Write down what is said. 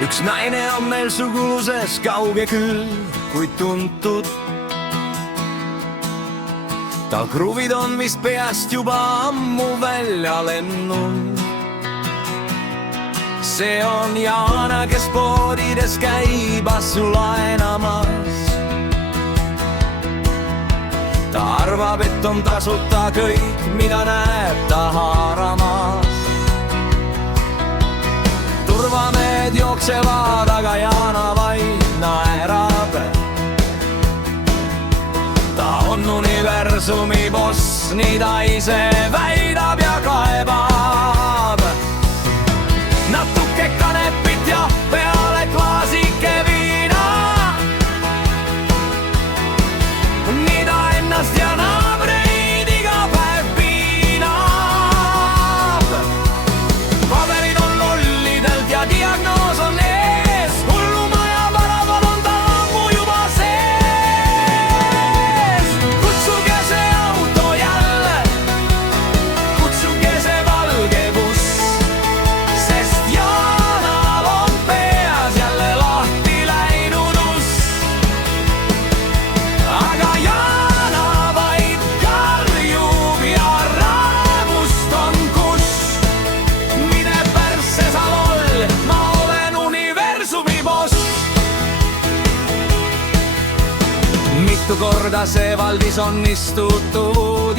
üks naine on meil suguluses kauge küll, kuid tuntud. tal kruvid on vist peast juba ammu välja lennud. see on Jana, kes poodides käib asju laenamas. ta arvab, et on tasuta kõik, mida näeb ta haaramas. turvamehed jooksevad, aga Jana vaid naerab. ta on universumi boss, nii ta ise väidab ja kaebab. natuke kanepit ja peale klaasike viina. nii ta ennast ja naabreid iga päev piinab. paberid on lollidelt ja diagnoos on ees. hullumaja paraval on tal ammu juba sees. kutsuge see auto jälle, kutsuge see valge buss, sest Janal on peas jälle lahti läinud uss. aga Jana vaid karjub ja raevust on kus. mine persse sa loll, ma olen universumi boss. mitu korda see valdis on istutud.